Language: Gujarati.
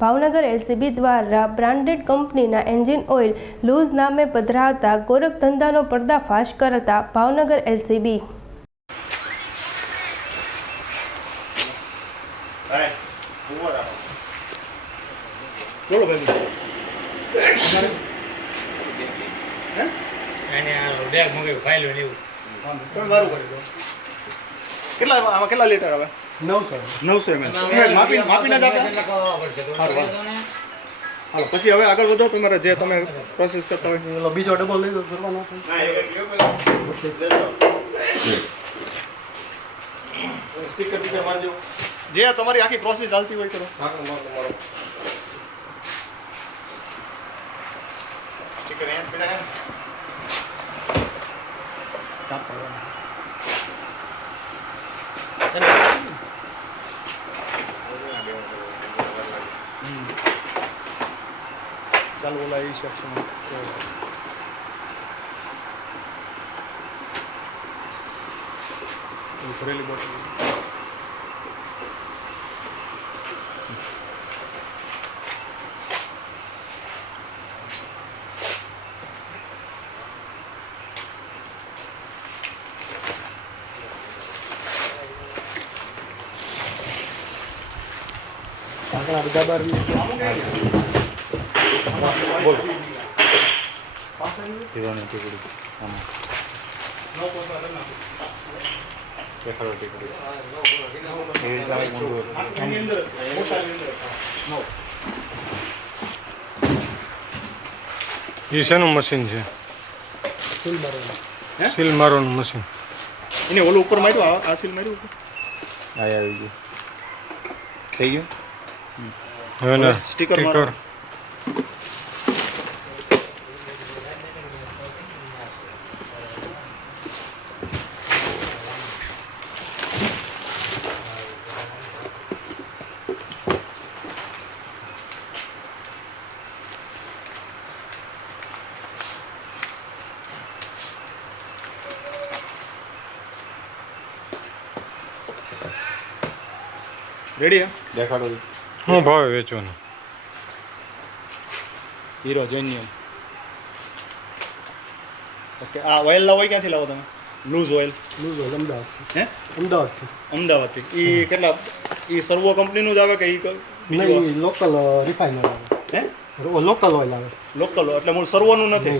ભાવનગર એલસીબી દ્વારા બ્રાન્ડેડ કંપનીના એન્જિન ઓઇલ લૂઝ નામે પધરાવતા ગોરખ ધંધાનો પર્દાફાશ કરતા ભાવનગર એલસીબી બોલો ભાઈ બેગ મંગાવ્યું ફાઇલો ને એવું તમે મારું કરી દો આમાં કેટલા લીટર આવે 900 ml માપીને જ આપે હાલો પછી હવે આગળ વધો તમારે જે તમે પ્રોસેસ કરતા હોય બીજો ડબલ લઈ દો કરવાનો સ્ટીકર મારી દો જે તમારી આખી પ્રોસેસ ચાલતી હોય કરો સ્ટીકર એમ પેલા ચાલો ઓલા એ સેક્શન ભરેલી બોટલ આગળ બધા બાર બોલ પીવાની ટીકડી આમાં દેખાડો ટીકડી એ શેનું મશીન છે? સીલ મારવાનું મશીન. એને ઓલું ઉપર માર્યું આ સીલ માર્યું આવી ગયું થઈ ગયું હવે ના સ્ટીકર રેડી દેખાડો શું ભાવે વેચવાનું? હીરો જેન્યુઅન ઓકે આ ઓઇલ લાવો ક્યાંથી લાવો તમે લૂઝ ઓઇલ અમદાવાદથી અમદાવાદથી એ કેટલા એ સર્વો કંપનીનું જ આવે કે નહીં લોકલ રિફાઇનર આવે હે લોકલ ઓઇલ આવે લોકલ એટલે મૂળ સર્વોનું નથી